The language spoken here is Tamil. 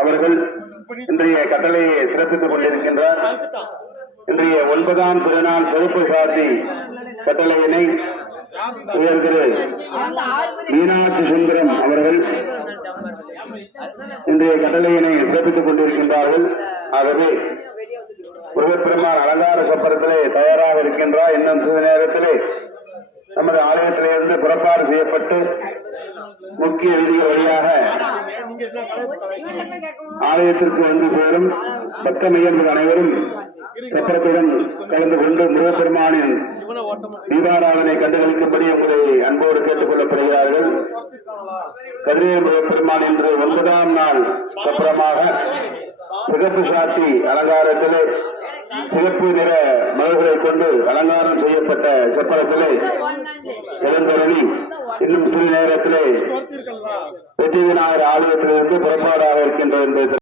அவர்கள் இன்றைய கட்டளையை சிறப்பித்துக் கொண்டிருக்கின்றார். இன்றைய 9ஆம் திருநாள் சிறப்பு சாத்தி கட்டளையினை உயர் திரு மீனாட்சி சுந்தரம் அவர்கள் இன்றைய கட்டளையினை சிறப்பித்துக் கொண்டிருக்கின்றார்கள். ஆகவே முருகப்பெருமான் அலங்கார சப்பரத்திலே தயாராக இருக்கின்றார். இன்னும் சில நேரத்திலே நமது ஆலயத்திலிருந்து புறப்பாடு செய்யப்பட்டு முக்கிய விதிகள் வழியாக ஆலயத்திற்கு வந்து சேரும் பக்தமையர்கள் அனைவரும் சப்பரத்துடன் கலந்து கொண்டு முருகப்பெருமானின் தீபாராதனை கண்டுகளிக்கும்படி உங்களை அன்போடு கேட்டுக் கொள்ளப்படுகிறார்கள். கதிரே முருகப்பெருமான் இன்று 9ஆம் நாள் சப்பரமாக சிறப்பு சாத்தி அலங்காரத்திலே சிறப்பு நிற மலர்களை கொண்டு அலங்காரம் செய்யப்பட்ட சப்பரத்திலே எழுந்தருளி இன்னும் சில நேரத்திலே வெற்றி விநாயகர் ஆலயத்திலிருந்து புறப்பாடாக இருக்கின்ற